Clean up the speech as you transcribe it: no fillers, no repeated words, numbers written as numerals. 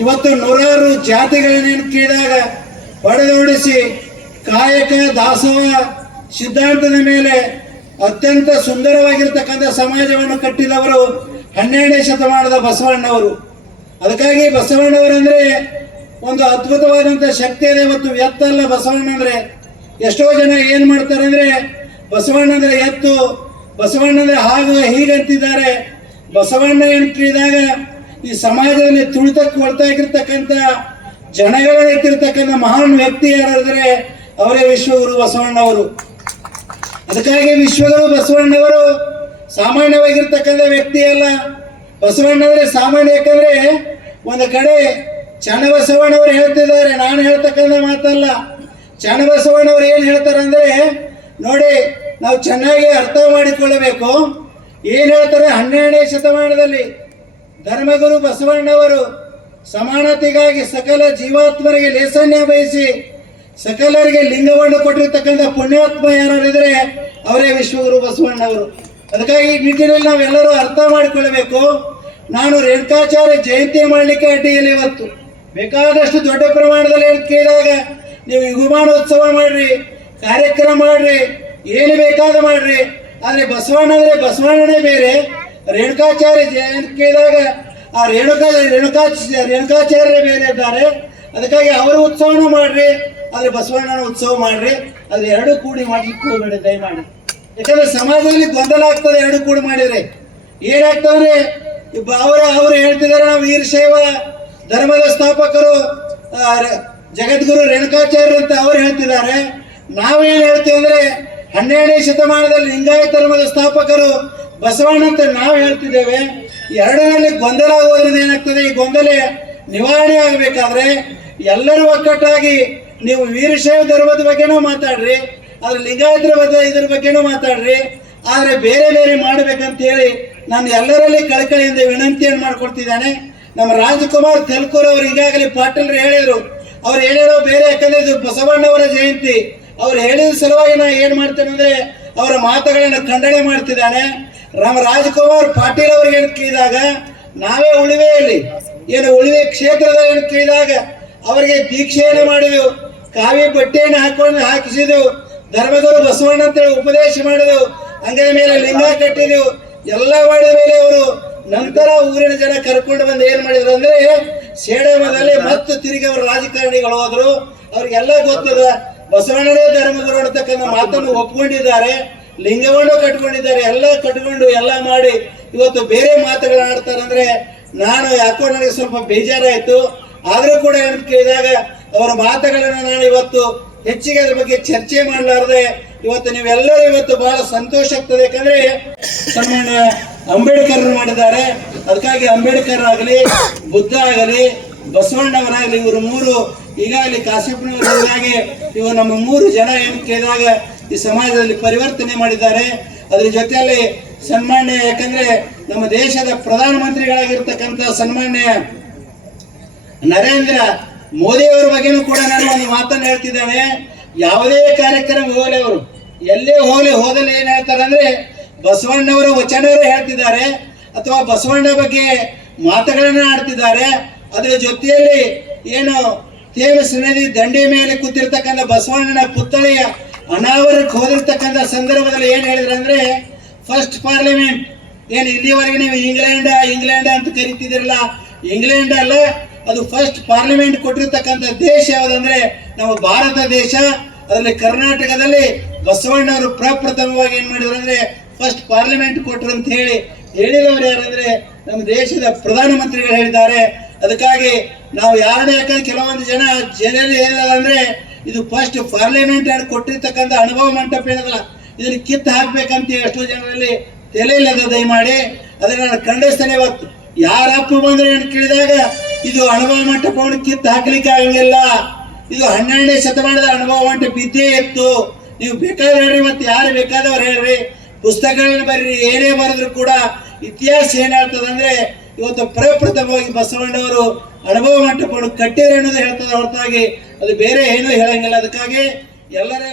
ಇವತ್ತು ನೂರಾರು ಜಾತಿಗಳನ್ನೇನು ಕೇಳಿದಾಗ ಹೊಡೆದೋಡಿಸಿ ಕಾಯಕ ದಾಸೋಹ ಸಿದ್ಧಾಂತದ ಮೇಲೆ ಅತ್ಯಂತ ಸುಂದರವಾಗಿರ್ತಕ್ಕಂಥ ಸಮಾಜವನ್ನು ಕಟ್ಟಿದವರು 12ನೇ ಶತಮಾನದ ಬಸವಣ್ಣವರು. ಅದಕ್ಕಾಗಿ ಬಸವಣ್ಣವರಂದ್ರೆ ಒಂದು ಅದ್ಭುತವಾದಂಥ ಶಕ್ತಿ ಇದೆ. ಇವತ್ತು ಎತ್ತ ಅಲ್ಲ ಬಸವಣ್ಣ ಅಂದ್ರೆ. ಎಷ್ಟೋ ಜನ ಏನ್ ಮಾಡ್ತಾರೆ ಅಂದ್ರೆ ಬಸವಣ್ಣ ಅಂದ್ರೆ ಎತ್ತು, ಬಸವಣ್ಣ ಅಂದ್ರೆ ಹಾಗು ಹೀಗಂತಿದ್ದಾರೆ. ಬಸವಣ್ಣ ಏನು ಕೇಳಿದಾಗ ಈ ಸಮಾಜದಲ್ಲಿ ತುಳಿತಕ್ಕೆ ಒಳತಾಗಿರ್ತಕ್ಕಂಥ ಜನಗಳಾಗಿರ್ತಕ್ಕಂಥ ಮಹಾನ್ ವ್ಯಕ್ತಿ ಯಾರಾದ್ರೆ ಅವರೇ ವಿಶ್ವಗುರು ಬಸವಣ್ಣವರು. ಅದಕ್ಕಾಗಿ ವಿಶ್ವಗುರು ಬಸವಣ್ಣವರು ಸಾಮಾನ್ಯವಾಗಿರ್ತಕ್ಕಂಥ ವ್ಯಕ್ತಿ ಅಲ್ಲ. ಬಸವಣ್ಣವರೇ ಸಾಮಾನ್ಯ. ಯಾಕಂದ್ರೆ ಒಂದು ಕಡೆ ಚನ್ನಬಸವಣ್ಣವರು ಹೇಳ್ತಿದ್ದಾರೆ, ನಾನು ಹೇಳ್ತಕ್ಕಂಥ ಮಾತಲ್ಲ. ಚನ್ನಬಸವಣ್ಣವ್ರು ಏನ್ ಹೇಳ್ತಾರೆ ಅಂದ್ರೆ, ನೋಡಿ ನಾವು ಚೆನ್ನಾಗಿ ಅರ್ಥ ಮಾಡಿಕೊಳ್ಳಬೇಕು. ಏನ್ ಹೇಳ್ತಾರೆ, 12ನೇ ಶತಮಾನದಲ್ಲಿ ಧರ್ಮಗುರು ಬಸವಣ್ಣವರು ಸಮಾನತೆಗಾಗಿ ಸಕಲ ಜೀವಾತ್ಮರಿಗೆ ಲೇಸನ್ಯ ಬಯಸಿ ಸಕಲರಿಗೆ ಲಿಂಗವನ್ನು ಕೊಟ್ಟಿರ್ತಕ್ಕಂಥ ಪುಣ್ಯಾತ್ಮ ಯಾರಿದ್ರೆ ಅವರೇ ವಿಶ್ವಗುರು ಬಸವಣ್ಣವರು. ಅದಕ್ಕಾಗಿ ಈ ನಿಟ್ಟಿನಲ್ಲಿ ನಾವೆಲ್ಲರೂ ಅರ್ಥ ಮಾಡಿಕೊಳ್ಳಬೇಕು. ನಾನು ರೇಣುಕಾಚಾರ್ಯ ಜಯಂತಿ ಮಾಡಲಿಕ್ಕೆ ಅಡ್ಡಿಯಿಲ್ಲ. ಇವತ್ತು ಬೇಕಾದಷ್ಟು ದೊಡ್ಡ ಪ್ರಮಾಣದಲ್ಲಿ ಕೇಳಿದಾಗ ನೀವು ಯುಗಮಾನೋತ್ಸವ ಮಾಡ್ರಿ, ಕಾರ್ಯಕ್ರಮ ಮಾಡ್ರಿ, ಏನು ಬೇಕಾದ ಮಾಡ್ರಿ. ಆದ್ರೆ ಬಸವಣ್ಣ ಅಂದ್ರೆ ಬಸವಣ್ಣನೇ ಬೇರೆ. ರೇಣುಕಾಚಾರ್ಯ ಜಯಂತಿ ಕೇಳಿದಾಗ ಆ ರೇಣುಕಾಚಾರ್ಯ ಬೇರೆ ಇದ್ದಾರೆ. ಅದಕ್ಕಾಗಿ ಅವರ ಉತ್ಸವನೂ ಮಾಡ್ರಿ, ಆದ್ರೆ ಬಸವಣ್ಣನ ಉತ್ಸವ ಮಾಡ್ರಿ. ಅದ್ರ ಎರಡು ಕೂಡಿ ಮಾಡ್ಲಿಕ್ಕೆ ಹೋಗ್ಬೇಡಿ ದಯಮಾಡಿ. ಯಾಕಂದ್ರೆ ಸಮಾಜದಲ್ಲಿ ಗೊಂದಲ ಆಗ್ತದೆ ಎರಡು ಕೂಡಿ ಮಾಡಿದ್ರೆ. ಏನಾಗ್ತದ್ರೆ ಅವರು ಹೇಳ್ತಿದ್ದಾರೆ, ನಾವು ವೀರಶೈವ ಧರ್ಮದ ಸ್ಥಾಪಕರು ಜಗದ್ಗುರು ರೇಣುಕಾಚಾರ್ಯ ಅಂತ ಅವ್ರು ಹೇಳ್ತಿದ್ದಾರೆ. ನಾವೇನ್ ಹೇಳ್ತೀವಿ ಅಂದ್ರೆ 12ನೇ ಶತಮಾನದಲ್ಲಿ ಲಿಂಗಾಯತ ಧರ್ಮದ ಸ್ಥಾಪಕರು ಬಸವಣ್ಣ ಅಂತ ನಾವು ಹೇಳ್ತಿದ್ದೇವೆ. ಎರಡರಲ್ಲಿ ಗೊಂದಲ ಆಗೋದ್ರಿಂದ ಏನಾಗ್ತದೆ, ಈ ಗೊಂದಲ ನಿವಾರಣೆ ಆಗಬೇಕಾದ್ರೆ ಎಲ್ಲರೂ ಒಕ್ಕಟ್ಟಾಗಿ ನೀವು ವೀರಶೈವ ಧರ್ಮದ ಬಗ್ಗೆನೂ ಮಾತಾಡ್ರಿ, ಆದ್ರೆ ಲಿಂಗಾಯತರ ಇದ್ರ ಬಗ್ಗೆನೂ ಮಾತಾಡ್ರಿ. ಆದ್ರೆ ಬೇರೆ ಬೇರೆ ಮಾಡ್ಬೇಕಂತ ಹೇಳಿ ನಾನು ಎಲ್ಲರಲ್ಲಿ ಕಳಕಳಿಯಿಂದ ವಿನಂತಿಯನ್ನು ಮಾಡ್ಕೊಡ್ತಿದ್ದಾನೆ. ನಮ್ಮ ರಾಜಕುಮಾರ್ ತೆಲ್ಕೂರ್ ಅವರು ಈಗಾಗಲೇ ಪಾಟೀಲ್ರು ಹೇಳಿದ್ರು. ಅವ್ರು ಹೇಳಿರೋ ಬೇರೆ, ಯಾಕಂದ್ರೆ ಇದು ಬಸವಣ್ಣವರ ಜಯಂತಿ. ಅವ್ರು ಹೇಳಿದ ಸಲುವಾಗಿ ನಾ ಏನ್ ಮಾಡ್ತೇನೆ ಅಂದ್ರೆ ಅವರ ಮಾತುಗಳನ್ನು ಖಂಡನೆ ಮಾಡ್ತಿದ್ದಾನೆ. ನಮ್ಮ ರಾಜಕುಮಾರ್ ಪಾಟೀಲ್ ಅವ್ರಿಗೆ ಏನು ಕೇಳಿದಾಗ ನಾವೇ ಉಳಿವೆಯಲ್ಲಿ ಏನು ಉಳಿವೆ ಕ್ಷೇತ್ರದ ಏನು ಕೇಳಿದಾಗ ಅವರಿಗೆ ದೀಕ್ಷೆಯನ್ನು ಮಾಡಿದೆವು, ಕಾವಿ ಬಟ್ಟೆಯನ್ನು ಹಾಕಿಸಿದೆವು, ಧರ್ಮಗುರು ಬಸವಣ್ಣ ಅಂತೇಳಿ ಉಪದೇಶ ಮಾಡಿದೆವು, ಅಂಗೈ ಮೇಲೆ ಲಿಂಗ ಕಟ್ಟಿದೆವು, ಎಲ್ಲ ಮಾಡಿದ ಮೇಲೆ ಅವರು ನಂತರ ಊರಿನ ಜನ ಕರ್ಕೊಂಡು ಬಂದು ಏನ್ ಮಾಡಿದ್ರು ಅಂದ್ರೆ ಸೇಡಮದಲ್ಲಿ ಮತ್ತೆ ತಿರುಗಿ ಅವರು ರಾಜಕಾರಣಿಗಳು ಹೋದ್ರು. ಅವ್ರಿಗೆಲ್ಲ ಗೊತ್ತದ ಬಸವಣ್ಣನೇ ಧರ್ಮಗುರು ಅನ್ನತಕ್ಕಂಥ ಮಾತನ್ನು ಒಪ್ಕೊಂಡಿದ್ದಾರೆ, ಲಿಂಗವನ್ನು ಕಟ್ಕೊಂಡಿದ್ದಾರೆ. ಎಲ್ಲ ಕಟ್ಕೊಂಡು ಎಲ್ಲ ಮಾಡಿ ಇವತ್ತು ಬೇರೆ ಮಾತುಗಳನ್ನ ಆಡ್ತಾರೆ ಅಂದ್ರೆ ನಾನು ಯಾಕೋ ನನಗೆ ಸ್ವಲ್ಪ ಬೇಜಾರಾಯ್ತು. ಆದ್ರೂ ಕೂಡ ಏನು ಕೇಳಿದಾಗ ಅವರ ಮಾತುಗಳನ್ನ ನಾನು ಇವತ್ತು ಹೆಚ್ಚಿಗೆ ಅದ್ರ ಬಗ್ಗೆ ಚರ್ಚೆ ಮಾಡಲಾರದೆ ಇವತ್ತು ನೀವೆಲ್ಲರೂ ಇವತ್ತು ಬಹಳ ಸಂತೋಷ ಆಗ್ತದೆ. ಯಾಕಂದ್ರೆ ಸನ್ಮಾನ್ಯ ಅಂಬೇಡ್ಕರ್ ಮಾಡಿದ್ದಾರೆ. ಅದಕ್ಕಾಗಿ ಅಂಬೇಡ್ಕರ್ ಆಗಲಿ, ಬುದ್ಧ ಆಗಲಿ, ಬಸವಣ್ಣವರಾಗಲಿ, ಇವರು ಮೂರು ಈಗಾಗಲೇ ಕಾಶ್ಯಪನವರಾಗಿ ಇವರು ನಮ್ಮ 3 ಜನ ಏನು ಕೇಳಿದಾಗ ಈ ಸಮಾಜದಲ್ಲಿ ಪರಿವರ್ತನೆ ಮಾಡಿದ್ದಾರೆ. ಅದ್ರ ಜೊತೆಯಲ್ಲಿ ಸನ್ಮಾನ್ಯ, ಯಾಕಂದ್ರೆ ನಮ್ಮ ದೇಶದ ಪ್ರಧಾನಮಂತ್ರಿಗಳಾಗಿರ್ತಕ್ಕಂಥ ಸನ್ಮಾನ್ಯ ನರೇಂದ್ರ ಮೋದಿ ಅವರ ಬಗ್ಗೆನೂ ಕೂಡ ನಾನು ಒಂದು ಮಾತನ್ನು ಹೇಳ್ತಿದ್ದೇನೆ. ಯಾವುದೇ ಕಾರ್ಯಕ್ರಮ ಹೋಗಲಿ, ಅವರು ಎಲ್ಲೇ ಹೋದಲ್ಲಿ ಏನ್ ಹೇಳ್ತಾರೆ ಅಂದ್ರೆ ಬಸವಣ್ಣವರ ವಚನವರು ಹೇಳ್ತಿದ್ದಾರೆ ಅಥವಾ ಬಸವಣ್ಣ ಬಗ್ಗೆ ಮಾತುಗಳನ್ನ ಆಡ್ತಿದ್ದಾರೆ. ಅದರ ಜೊತೆಯಲ್ಲಿ ಏನು ತೇಮಸ್ ನದಿ ದಂಡೆ ಮೇಲೆ ಕೂತಿರ್ತಕ್ಕಂಥ ಬಸವಣ್ಣನ ಪುತ್ಥಳಿಯ ಅನಾವರಣಕ್ಕೆ ಹೋದಿರ್ತಕ್ಕಂಥ ಸಂದರ್ಭದಲ್ಲಿ ಏನ್ ಹೇಳಿದ್ರು ಅಂದ್ರೆ ಫಸ್ಟ್ ಪಾರ್ಲಿಮೆಂಟ್ ಏನು ಇಲ್ಲಿವರೆಗೆ ನೀವು ಇಂಗ್ಲೆಂಡ್ ಅಂತ ಕರಿತಿದಿರಲ್ಲ, ಇಂಗ್ಲೆಂಡ್ ಅಲ್ಲ, ಅದು ಫಸ್ಟ್ ಪಾರ್ಲಿಮೆಂಟ್ ಕೊಟ್ಟಿರ್ತಕ್ಕಂಥ ದೇಶ ಯಾವುದಂದ್ರೆ ನಮ್ಮ ಭಾರತ ದೇಶ. ಅದರಲ್ಲಿ ಕರ್ನಾಟಕದಲ್ಲಿ ಬಸವಣ್ಣವರು ಪ್ರಪ್ರಥಮವಾಗಿ ಏನ್ ಮಾಡಿದ್ರು ಅಂದ್ರೆ ಫಸ್ಟ್ ಪಾರ್ಲಿಮೆಂಟ್ ಕೊಟ್ಟರು ಅಂತ ಹೇಳಿದವರು ಯಾರಂದ್ರೆ ನಮ್ಮ ದೇಶದ ಪ್ರಧಾನಮಂತ್ರಿಗಳು ಹೇಳಿದ್ದಾರೆ. ಅದಕ್ಕಾಗಿ ನಾವು ಯಾರನ್ನ, ಯಾಕಂದ್ರೆ ಕೆಲವೊಂದು ಜನರು ಏನಂದ್ರೆ ಇದು ಫಸ್ಟ್ ಪಾರ್ಲಿಮೆಂಟ್ ಕೊಟ್ಟಿರ್ತಕ್ಕಂಥ ಅನುಭವ ಮಂಟಪ ಏನದಲ್ಲ, ಇದನ್ನ ಕಿತ್ತು ಹಾಕ್ಬೇಕಂತ ಎಷ್ಟೋ ಜನರಲ್ಲಿ ತಲೆಯಿಲ್ಲದ ದಯಮಾಡಿ ಅದನ್ನ ನಾನು ಖಂಡಿಸ್ತೇನೆ. ಇವತ್ತು ಯಾರಪ್ಪ ಬಂದ್ರೆ ಏನು ಕೇಳಿದಾಗ ಇದು ಅನುಭವ ಮಂಟಪವನ್ನು ಕಿತ್ತು ಹಾಕ್ಲಿಕ್ಕೆ ಆಗಂಗಿಲ್ಲ. ಇದು 12ನೇ ಶತಮಾನದ ಅನುಭವ ಮಂಟಪ ಇದ್ದೇ ಇತ್ತು. ನೀವು ಬೇಕಾದ್ರೆ ಹೇಳ್ರಿ, ಮತ್ತೆ ಯಾರು ಬೇಕಾದವ್ರು ಹೇಳ್ರಿ, ಪುಸ್ತಕಗಳನ್ನ ಬರೀರಿ, ಏನೇ ಬರೆದ್ರು ಕೂಡ ಇತಿಹಾಸ ಏನ್ ಹೇಳ್ತದಂದ್ರೆ ಇವತ್ತು ಪ್ರಪ್ರಥಮವಾಗಿ ಬಸವಣ್ಣವರು ಅನುಭವ ಮಂಟಪವನ್ನು ಕಟ್ಟಿದ್ರೆ ಅನ್ನೋದು ಹೇಳ್ತದೆ ಹೊರತಾಗಿ ಅದು ಬೇರೆ ಏನೂ ಹೇಳಂಗಿಲ್ಲ. ಅದಕ್ಕಾಗಿ ಎಲ್ಲರೇ